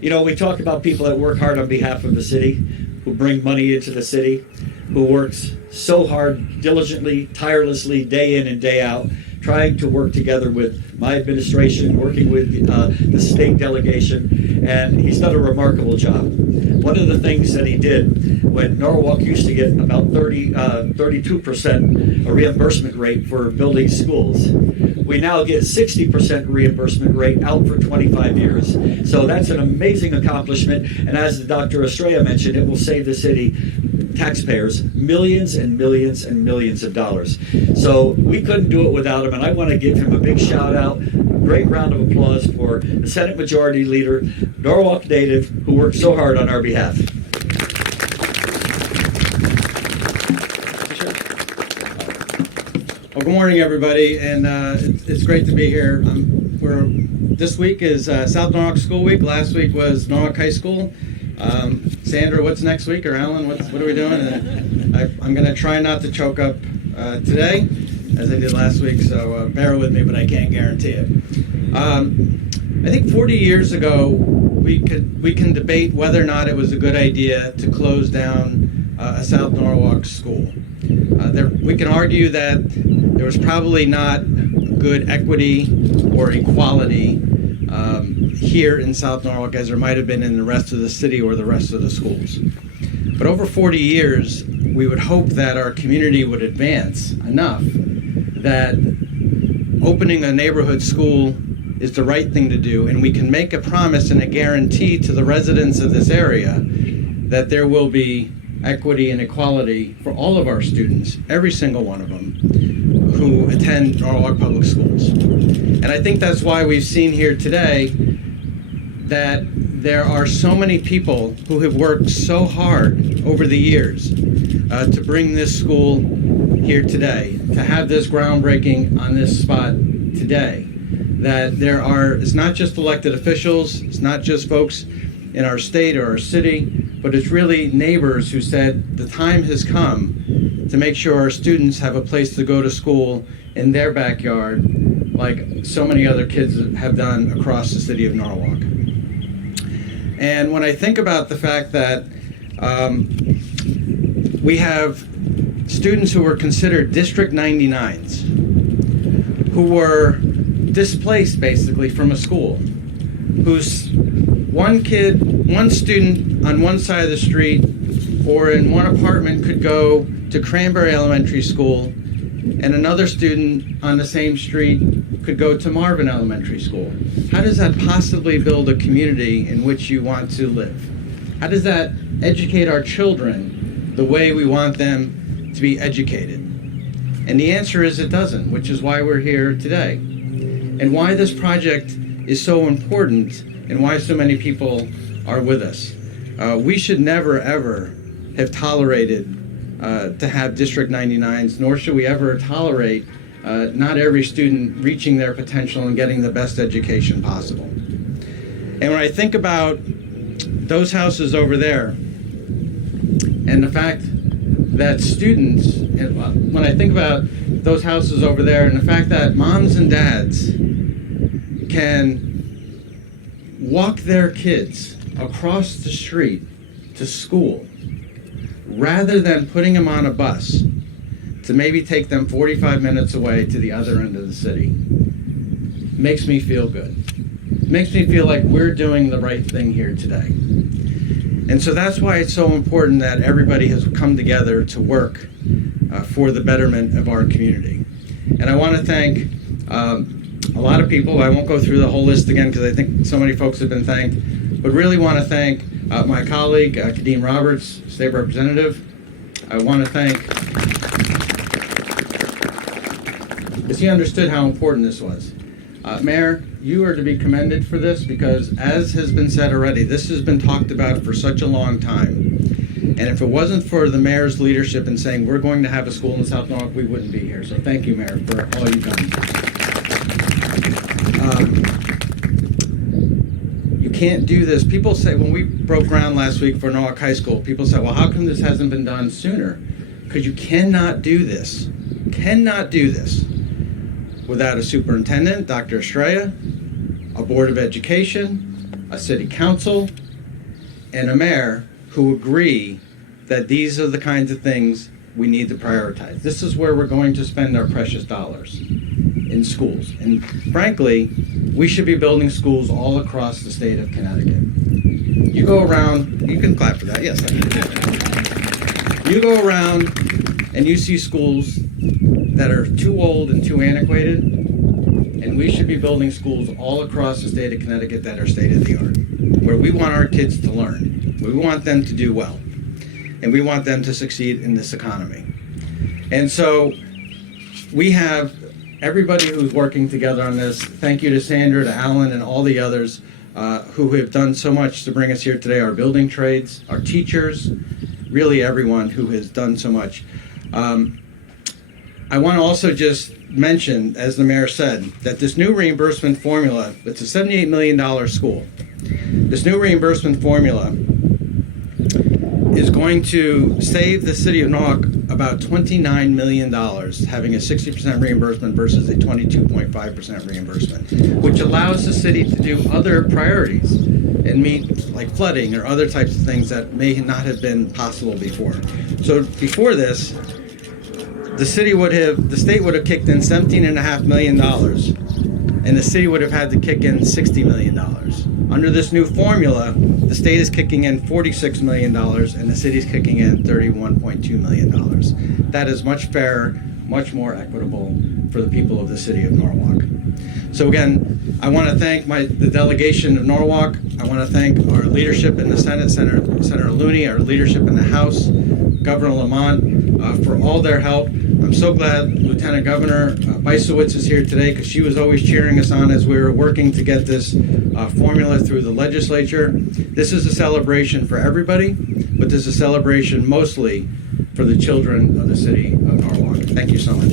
You know, we talk about people that work hard on behalf of the city, who bring money into the city, who works so hard, diligently, tirelessly, day in and day out, trying to work together with my administration, working with the state delegation, and he's done a remarkable job. One of the things that he did when Norwalk used to get about 32% a reimbursement rate for building schools, we now get 60% reimbursement rate out for 25 years. So that's an amazing accomplishment, and as Dr. Estrella mentioned, it will save the city taxpayers millions and millions and millions of dollars. So we couldn't do it without him, and I want to give him a big shout out, a great round of applause for the Senate Majority Leader, Norwalk native, who worked so hard on our behalf. Well, good morning, everybody, and it's great to be here. This week is South Norwalk School Week. Last week was Norwalk High School. Sandra, what's next week? Or Alan, what are we doing? And I'm going to try not to choke up today, as I did last week, so bear with me, but I can't guarantee it. I think 40 years ago, we can debate whether or not it was a good idea to close down a South Norwalk school. We can argue that there was probably not good equity or equality here in South Norwalk as there might have been in the rest of the city or the rest of the schools. But over 40 years, we would hope that our community would advance enough that opening a neighborhood school is the right thing to do, and we can make a promise and a guarantee to the residents of this area that there will be equity and equality for all of our students, every single one of them, who attend Norwalk Public Schools. And I think that's why we've seen here today that there are so many people who have worked so hard over the years to bring this school here today, to have this groundbreaking on this spot today. That it's not just elected officials, it's not just folks in our state or our city, but it's really neighbors who said the time has come to make sure our students have a place to go to school in their backyard, like so many other kids have done across the city of Norwalk. And when I think about the fact that we have students who were considered District 99s, who were displaced basically from a school, who's one student on one side of the street or in one apartment could go to Cranberry Elementary School, and another student on the same street could go to Marvin Elementary School. How does that possibly build a community in which you want to live? How does that educate our children the way we want them to be educated? And the answer is it doesn't, which is why we're here today. And why this project is so important and why so many people are with us. We should never, ever have tolerated to have District 99s, nor should we ever tolerate not every student reaching their potential and getting the best education possible. And when I think about those houses over there, and the fact that students, when I think about those houses over there, and the fact that moms and dads can walk their kids across the street to school rather than putting them on a bus to maybe take them 45 minutes away to the other end of the city, makes me feel good. Makes me feel like we're doing the right thing here today. And so that's why it's so important that everybody has come together to work for the betterment of our community. And I want to thank a lot of people. I won't go through the whole list again because I think so many folks have been thanked, but really want to thank my colleague, Kadeem Roberts, State Representative. I want to thank, because he understood how important this was. Mayor, you are to be commended for this because, as has been said already, this has been talked about for such a long time. And if it wasn't for the mayor's leadership in saying we're going to have a school in South Norwalk, we wouldn't be here. So thank you, Mayor, for all you've done. You can't do this. People say, when we broke ground last week for Norwalk High School, people say, well, how come this hasn't been done sooner? Because you cannot do this without a superintendent, Dr. Estrella, a board of education, a city council, and a mayor who agree that these are the kinds of things we need to prioritize. This is where we're going to spend our precious dollars, in schools. And frankly, we should be building schools all across the state of Connecticut. You go around, you can clap for that, yes. You go around and you see schools that are too old and too antiquated, and we should be building schools all across the state of Connecticut that are state of the art, where we want our kids to learn, we want them to do well, and we want them to succeed in this economy. And so we have everybody who's working together on this. Thank you to Sandra, to Alan, and all the others who have done so much to bring us here today, our building trades, our teachers, really everyone who has done so much. I want to also just mention, as the mayor said, that this new reimbursement formula, it's a $78 million school. This new reimbursement formula is going to save the city of Norwalk about $29 million, having a 60% reimbursement versus a 22.5% reimbursement, which allows the city to do other priorities and meet like flooding or other types of things that may not have been possible before. So before this, the state would have kicked in $17.5 million, and the city would have had to kick in $60 million. Under this new formula, the state is kicking in $46 million, and the city is kicking in $31.2 million. That is much fairer, much more equitable for the people of the city of Norwalk. So again, I want to thank the delegation of Norwalk. I want to thank our leadership in the Senate, Senator Looney, our leadership in the House, Governor Lamont, for all their help. I'm so glad Lieutenant Governor Bysowitz is here today, because she was always cheering us on as we were working to get this formula through the legislature. This is a celebration for everybody, but this is a celebration mostly for the children of the city of Norwalk. Thank you so much.